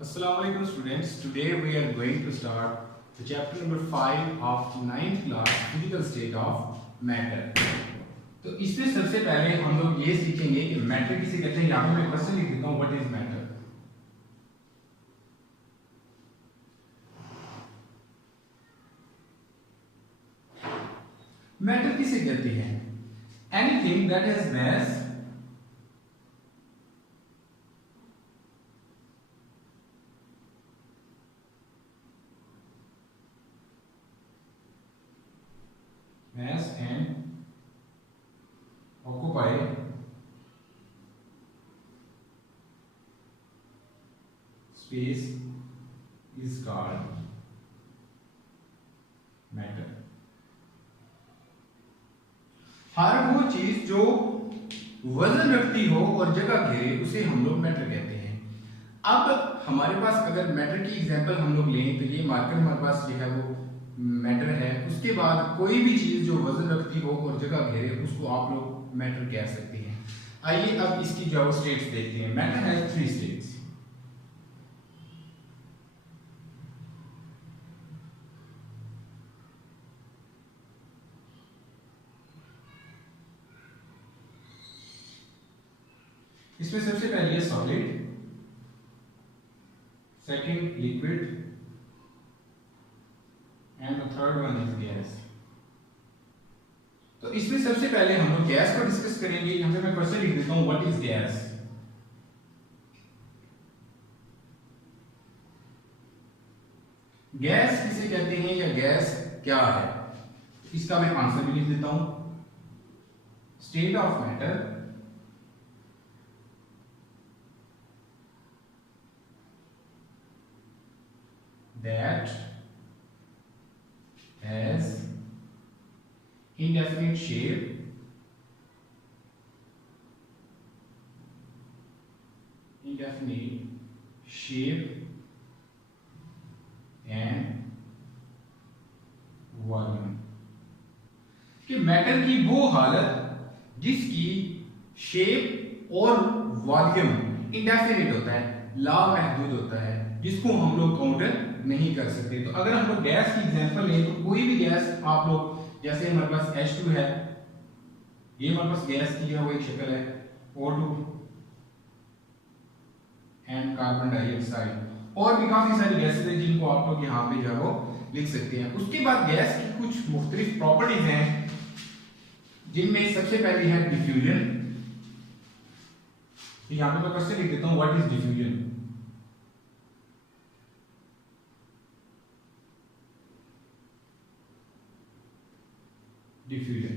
Assalamualaikum students. Today we are going to start the chapter number 5 of 9th class physical state of matter. तो इसमें सबसे पहले हम लोग ये सीखेंगे कि मैटर किसे कहते हैं। यहाँ पे मैं क्वेश्चन लिख देता हूँ, व्हाट इज मैटर। मैटर किसे कहते हैं? Anything that has mass and occupy space is called matter. हर वो चीज जो वजन रखती हो और जगह घेरे उसे हम लोग मैटर कहते हैं। अब हमारे पास अगर मैटर की एग्जांपल हम लोग लें तो ये मार्कर हमारे पास जो है वो मैटर है। उसके बाद कोई भी चीज जो वजन रखती हो और जगह घेरे उसको आप लोग मैटर कह सकते हैं। आइए अब इसकी जो स्टेट्स देखते हैं। Matter has 3 states. इसमें सबसे पहले है solid, second liquid and the third one is gas. तो इसमें सबसे पहले हम लोग गैस को डिस्कस करेंगे। यहां पे मैं क्वेश्चन लिख देता हूं, व्हाट इज गैस। गैस किसे कहते हैं या गैस क्या है, इसका मैं आंसर भी लिख देता हूं। State of matter that has indefinite shape and volume। कि मैटर की वो हालत जिसकी शेप और वॉल्यूम इंडेफिनिट होता है, लामहदूद होता है, जिसको हम लोग काउंट नहीं कर सकते। तो अगर हम लोग गैस की एग्जांपल लें तो कोई भी गैस आप लोग, जैसे हमारे पास H2 है, ये हमारे पास गैस की है वो एक शक्ल है, O2 एंड कार्बन डाइऑक्साइड, और भी काफी सारी गैसेस हैं जिनको आप लोग यहाँ पे जो है वो लिख सकते हैं। उसके बाद गैस की कुछ मुख्तलिफ प्रॉपर्टीज हैं जिनमें सबसे पहली है डिफ्यूजन। तो यहाँ पे मैं क्वेश्चन लिख देता हूँ, what is diffusion. Diffusion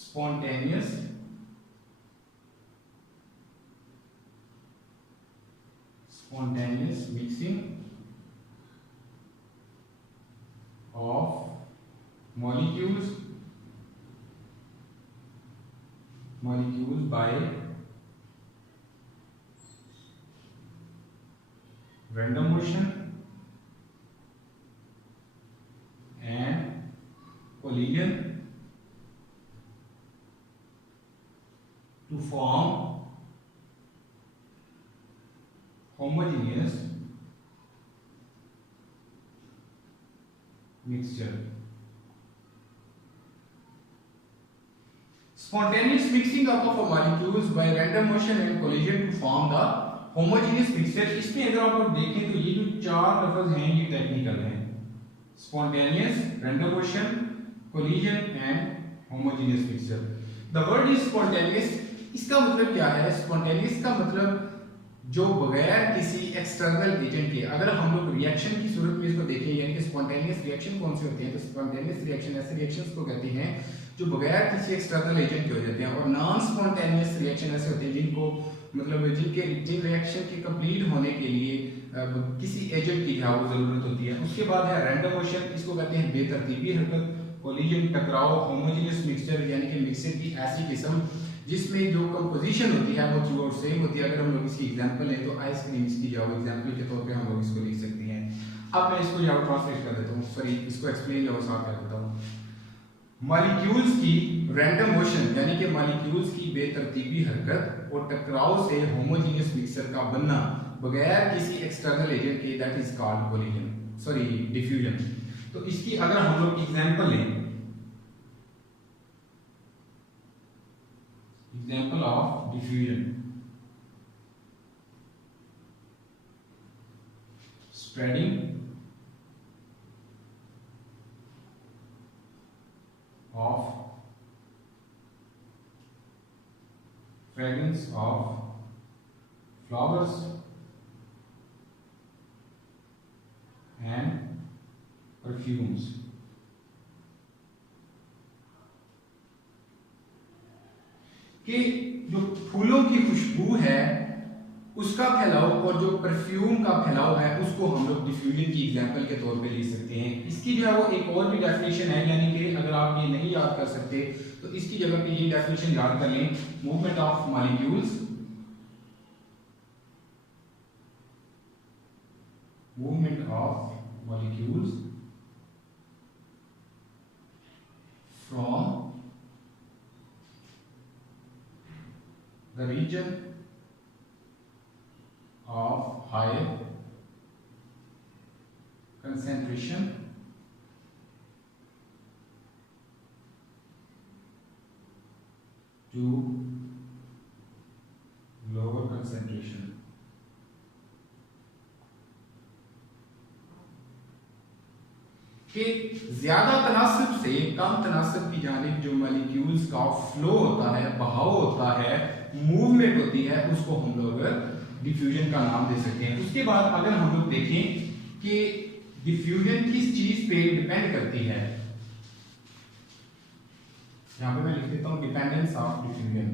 spontaneous mixing of molecules by random motion and collision to form homogeneous mixture। Spontaneous mixing up of molecules by random motion and collision to form the homogeneous mixture। इसमें अगर आप लोग देखें तो ये जो 4 लफ्ज हैं ये टेक्निकल हैं, spontaneous, random motion, collision and homogeneous mixture। The word is spontaneous। इसका मतलब क्या है? spontaneous का मतलब जो बगैर किसी एक्सटर्नल एजेंट के, अगर हम लोग रिएक्शन की सूरत में इसको देखें, यानी कि स्पॉन्टेनियस रिएक्शन कौन से होते हैं, तो स्पॉन्टेनियस रिएक्शन ऐसे रिएक्शंस को कहते हैं जो बगैर किसी एक्सटर्नल एजेंट के हो जाते हैं। और नॉन स्पॉन्टेनियस रिएक्शन ऐसे होते हैं जिनको मतलब जिन रिएक्शन के कंप्लीट होने के लिए किसी एजेंट की वो जरूरत होती है। उसके बाद है रैंडम मोशन, इसको कहते हैं बेतरतीबी हरकत, कोलिजन टकराव, होमोजेनियस मिक्सचर यानी कि मिक्सचर की ऐसी किस्म जिसमें जो कंपोजिशन होती है वो थ्रू आउट सेम होती है। अगर हम लोग इसकी एग्जांपल लें तो आइसक्रीम्स की जाओ एग्जांपल के तौर पे हम लोग इसको लिख सकते हैं। अब मैं इसको जाओ ट्रांसलेट कर देता हूँ, सॉरी इसको एक्सप्लेन जाओ साथ कर देता हूँ। मॉलिक्यूल्स की रैंडम मोशन यानी कि मॉलिक्यूल्स की बेतरतीबी हरकत और टकराव से होमोजेनियस मिक्सचर का बनना बगैर किसी एक्सटर्नल एजेंट के, that is called collision, sorry diffusion. तो इसकी अगर हम लोग एग्जांपल लें, example of diffusion, spreading of fragrance of flowers and perfumes। कि जो फूलों की खुशबू है उसका फैलाव और जो परफ्यूम का फैलाव है उसको हम लोग डिफ्यूजन की एग्जांपल के तौर पे ले सकते हैं। इसकी जो है वो एक और भी डेफिनेशन है, यानी कि अगर आप ये नहीं याद कर सकते तो इसकी जगह पे ये डेफिनेशन याद कर लें, movement of molecules, movement of molecules from the region of high concentration to lower concentration। कि ज्यादा तनासब से कम तनासब की जानिब जो मॉलिक्यूल्स का फ्लो होता है, बहाव होता है, मूवमेंट होती है, उसको हम लोग डिफ्यूजन का नाम दे सकते हैं। उसके बाद अगर हम लोग देखें कि डिफ्यूजन किस चीज पे डिपेंड करती है, यहां पे मैं लिख देता हूं dependence of diffusion.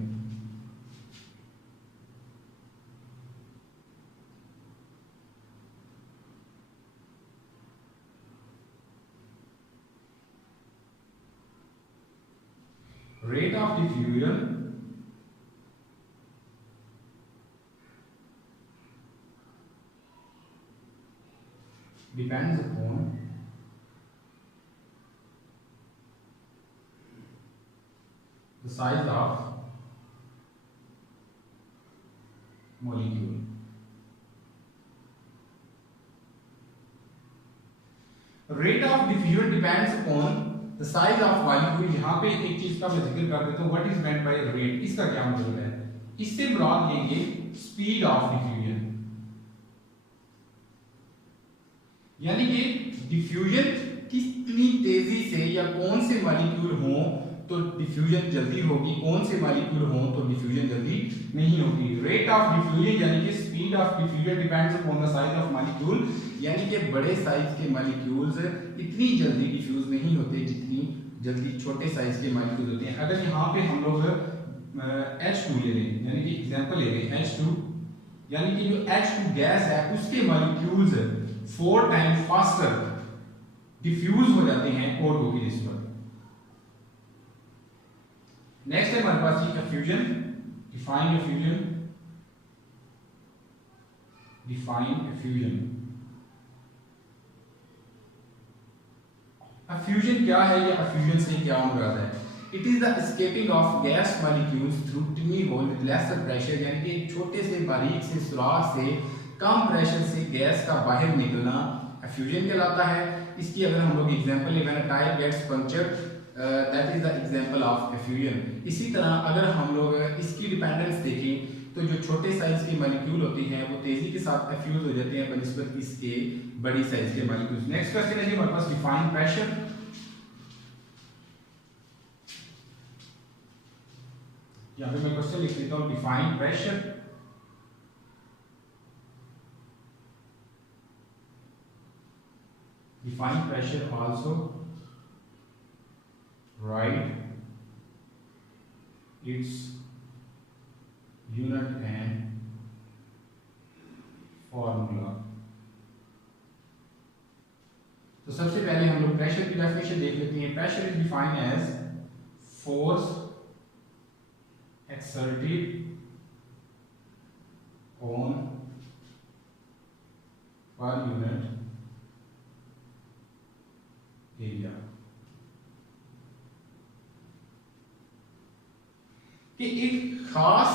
Rate of diffusion depends upon the size of molecule। Rate of diffusion depends upon the size of molecule. यहां पे एक चीज का मैं जिक्र कर देता हूं, what is meant by rate, इसका क्या मतलब है। इससे मुराद लेंगे स्पीड ऑफ डिफ्यूजन, यानी कि डिफ्यूजन कितनी तेजी से या कौन से मॉलिक्यूल हों तो डिफ्यूजन जल्दी होगी, कौन से मॉलिक्यूल हों तो डिफ्यूजन जल्दी नहीं होगी। रेट ऑफ डिफ्यूजन यानी कि speed of diffusion depends upon the size of molecule, यानी कि बड़े साइज के मॉलिक्यूल्स इतनी जल्दी डिफ्यूज नहीं होते जितनी जल्दी छोटे साइज के मॉलिक्यूल होते हैं। अगर यहाँ पे हम लोग H2 ले लें, यानी कि एग्जांपल ले लें H2, यानी कि जो H2 गैस है उसके मॉलिक्यूल्स 4 टाइम फास्टर डिफ्यूज हो जाते हैं O2 की निस्बत। नेक्स्ट है हमारे पास ये fusion, define fusion, define fusion. Fusion क्या है या फ्यूजन से क्या मुराद है। It is the escaping of gas molecules through tiny hole with lesser pressure, यानी कि एक छोटे से बारीक से सुराख से कम प्रेशर से गैस का बाहर निकलना फ्यूजन कहलाता है। इसकी अगर हम लोग एग्जांपल लें, when a tyre gets punctured, that is the example of fusion. इसी तरह अगर हम लोग इसकी डिपेंडेंस देखें तो जो छोटे साइज के मॉलिक्यूल होते हैं वो तेजी के साथ फ्यूज हो जाते हैं बनिस्बत इसके बड़ी साइज के मॉलिक्यूल्स। नेक्स्ट क्वेश्चन है जी हमारे पास डिफाइन प्रेशर। यहां पे मैं क्वेश्चन लिख देता हूं define pressure. Define pressure also, write its unit and formula। तो सबसे पहले हम लोग प्रेशर की डेफिनेशन देख लेते हैं। Pressure is defined as force exerted on per unit area. कि एक खास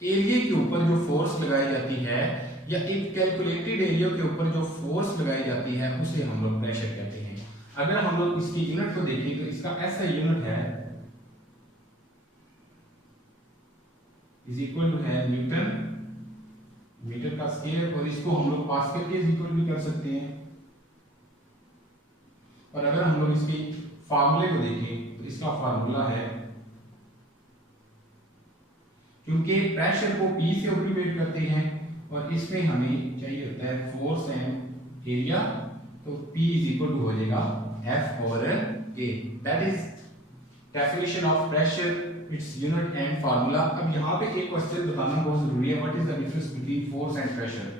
एरिया के ऊपर जो फोर्स लगाई जाती है या एक कैलकुलेटेड एरिया के ऊपर जो फोर्स लगाई जाती है उसे हम लोग प्रेशर कहते हैं। अगर हम लोग इसकी यूनिट को देखें तो इसका ऐसा यूनिट है इज इक्वल टू है न्यूटन मीटर का स्क्वायर, और इसको हम लोग पास्कल के इज इक्वल भी कर सकते हैं। और अगर हम लोग इसके फार्मूले को देखें तो इसका फार्मूला है, क्योंकि प्रेशर को P से एब्रीविएट करते हैं और इसमें हमें चाहिए होता है फोर्स एंड एरिया, तो P इज इक्वल टू हो जाएगा F over A। That is definition of pressure, its unit and formula. अब यहाँ पे एक क्वेश्चन बताना बहुत जरूरी है, what is the difference between force and pressure.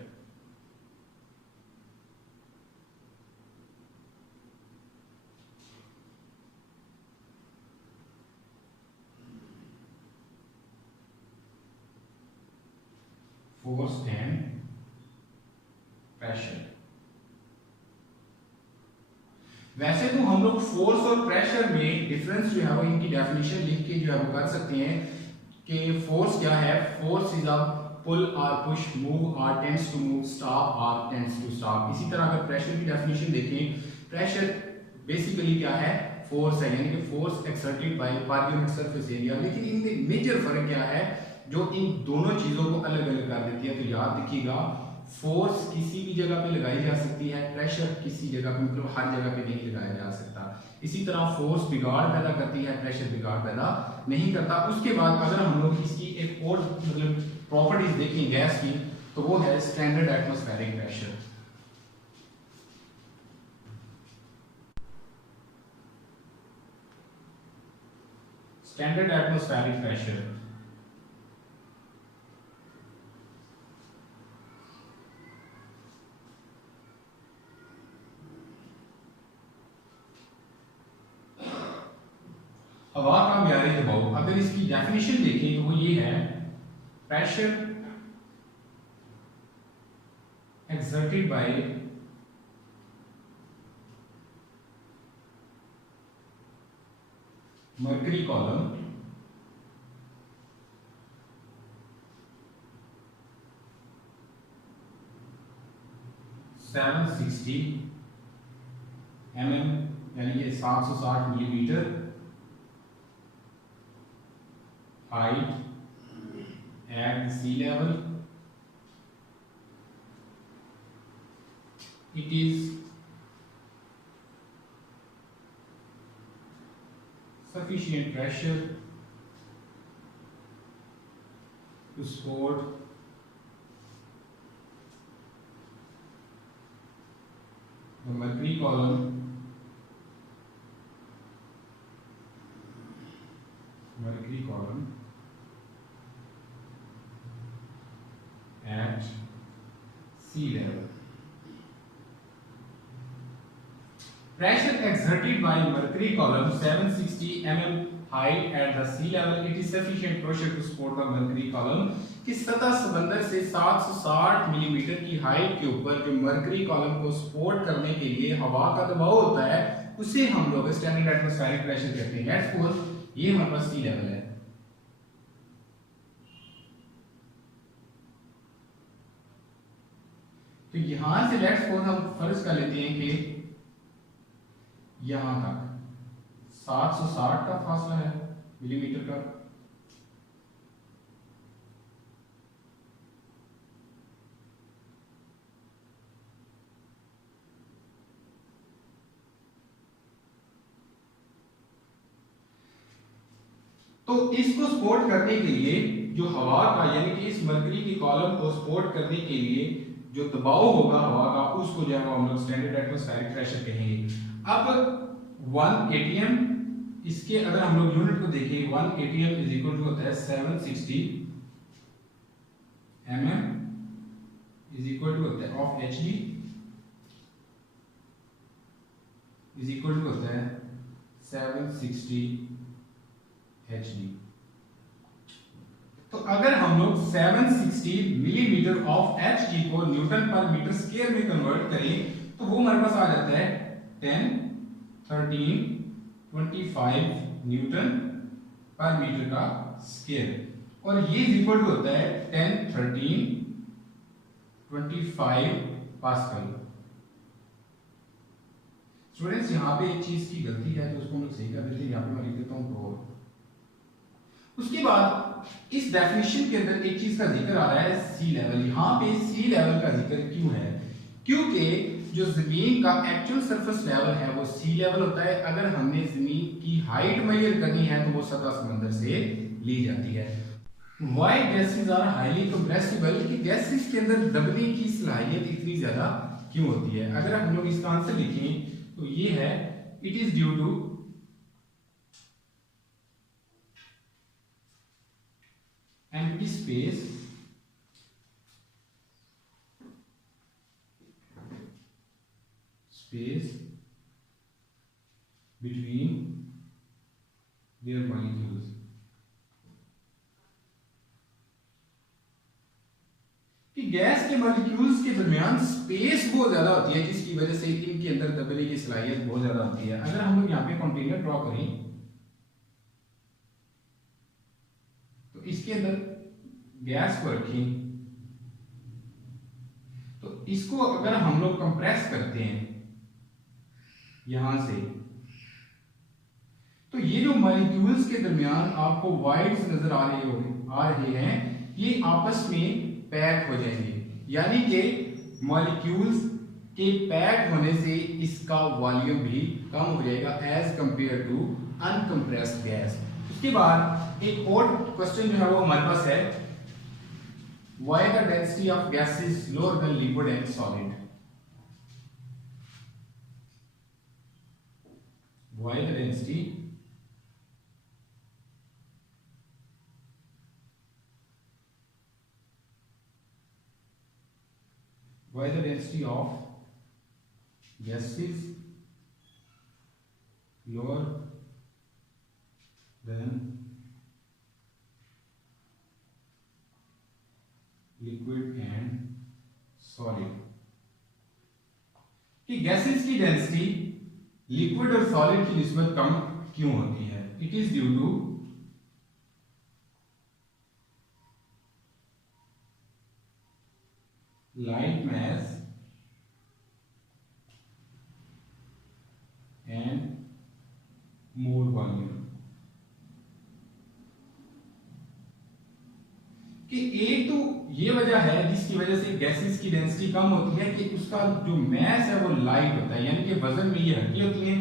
Force and pressure. वैसे तो हम लोग फोर्स और प्रेशर में डिफरेंस जो है वो इनकी डेफिनेशन लिख के जो है वो कर सकते हैं कि फोर्स क्या है, फोर्स इज अ पुल और पुश, मूव और टेंड्स टू मूव, स्टॉप और टेंड्स टू स्टॉप। इसी तरह अगर प्रेशर की डेफिनेशन देखें, प्रेशर बेसिकली क्या है, फोर्स है, यानी कि force exerted by per unit surface area. लेकिन इनमें मेजर फर्क क्या है जो इन दोनों चीजों को अलग अलग कर देती है। तो याद रखिएगा, फोर्स किसी भी जगह पे लगाई जा सकती है, प्रेशर किसी जगह पे मतलब हर जगह पे नहीं लगाया जा सकता। इसी तरह फोर्स बिगाड़ पैदा करती है, प्रेशर बिगाड़ पैदा नहीं करता। उसके बाद अगर हम लोग इसकी एक और मतलब प्रॉपर्टीज देखें गैस की, तो वो है standard atmospheric pressure. Standard atmospheric pressure हवा का म्यारी दबाव। अगर इसकी डेफिनेशन देखें तो वो ये है, pressure exerted by mercury column mm यानी कि 760 millimetre height at sea level. It is sufficient pressure to support the mercury column at sea level. Pressure exerted by mercury column 760 mm height at the sea level, it is sufficient pressure to support the mercury column। कि सतह समंदर से 760 millimetre की height के ऊपर जो mercury column को support करने के लिए हवा का दबाव होता है, उसे हम लोग स्टैंडर्ड एटमॉस्फेरिक प्रेशर कहते हैं। लेट्स सपोज ये हमारे पास सी लेवल है, तो यहां से लेट्स सपोज हम फर्ज कर लेते हैं कि यहां तक 760 का फासला है मिलीमीटर का। तो इसको सपोर्ट करने के लिए जो हवा का यानी कि इस मरकरी की कॉलम को सपोर्ट करने के लिए जो दबाव होगा हवा का, उसको जो है हम लोग स्टैंडर्ड एटमॉस्फेरिक प्रेशर कहेंगे। अब 1 atm, इसके अगर हम लोग यूनिट को देखें, 1 atm इज इक्वल टू होता है 760 mm इज इक्वल टू होता है of hg is equal to होता है 760 hg। तो अगर हम लोग 760 मिलीमीटर ऑफ hg को न्यूटन पर मीटर स्क्वायर में कन्वर्ट करें तो वो हमारे पास आ जाता है 10, 13, 25 न्यूटन पर मीटर का स्क्वायर। और ये इज इक्वल टू होता है 10, 13, 25 पास्कल। स्टूडेंट्स यहाँ पे एक चीज की गलती है तो उसको हम लोग सही कर देते हैं, यहाँ पे मैं लिख देता हूँ क्रोर। उसके बाद इस डेफिनेशन के अंदर एक चीज का जिक्र आ रहा है सी लेवल। यहाँ पे सी लेवल का जिक्र क्यों है? क्योंकि जो जमीन का एक्चुअल सरफेस लेवल है वो सी लेवल होता है। अगर हमने जमीन की हाइट मेजर करनी है तो वो सतह समंदर से ली जाती है। Why gases are highly compressible, कि गैसेस के अंदर दबने की सलाहियत इतनी ज्यादा क्यों होती है? अगर हम लोग इसका आंसर लिखें तो ये है it is due to empty space between their molecules। कि गैस के मॉलिक्यूल्स के दरमियान स्पेस बहुत ज्यादा होती है जिसकी वजह से इनके अंदर दबने की सलाहियत बहुत ज्यादा होती है। अगर हम लोग यहाँ पे कंटेनर ड्रॉ करें तो इसके अंदर गैस को रखें, तो इसको अगर हम लोग कंप्रेस करते हैं यहां से, तो ये जो मॉलिक्यूल्स के दरमियान आपको वाइड्स नजर आ रहे हैं, ये आपस में पैक हो जाएंगे। यानी कि मॉलिक्यूल्स के पैक होने से इसका वॉल्यूम भी कम हो जाएगा as compare to uncompressed gas. उसके बाद एक और क्वेश्चन जो है वो हमारे पास है, why the density of gas is lower than liquid and solid? Why the density of gases lower than liquid and solid? कि गैसेस की डेंसिटी लिक्विड और सॉलिड की निस्बत कम क्यों होती है? It is due to light mass and more volume. कि एक तो ये वजह है जिसकी वजह से गैसेस की डेंसिटी कम होती है कि उसका जो मैस है वो लाइट होता है, यानी कि वजन में ये हल्की होती है,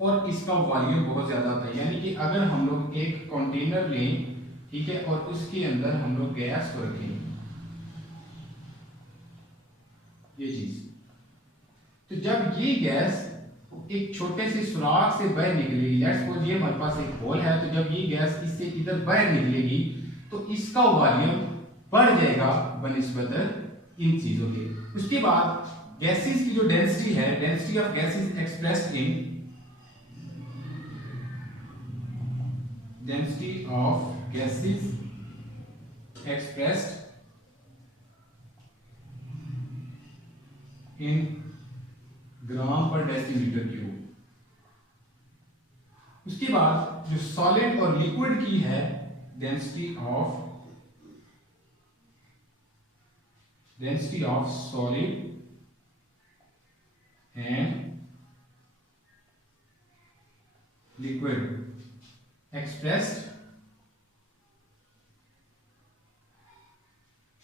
और इसका वॉल्यूम बहुत ज्यादा होता है। यानी कि अगर हम लोग एक कंटेनर लें, ठीक है, और उसके अंदर हम लोग गैस को रखें, ये चीज, तो जब ये गैस एक छोटे से सुराख से बाहर निकलेगी, लेट्स सपोज ये हमारे पास एक होल है, तो जब ये गैस इससे इधर बाहर निकलेगी तो इसका वॉल्यूम बढ़ जाएगा बनिस्बत इन चीजों के। उसके बाद गैसेस की जो डेंसिटी है, density of gases expressed in density of gases expressed in gram per decimetre cube. उसके बाद जो सॉलिड और लिक्विड की है density of solid and liquid expressed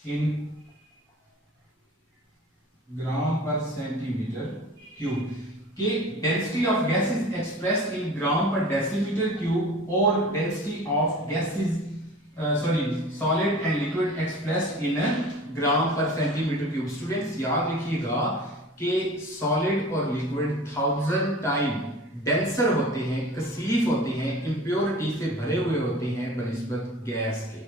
in gram per centimeter cube। कि density of gases expressed in gram per decimetre cube और density of gases solid and liquid expressed in gram per centimetre cube. Students याद रखिएगा कि solid और liquid 1000 time denser होते हैं, कसीफ होते हैं, इंप्योरिटी से भरे हुए होते हैं बनिस्बत गैस के।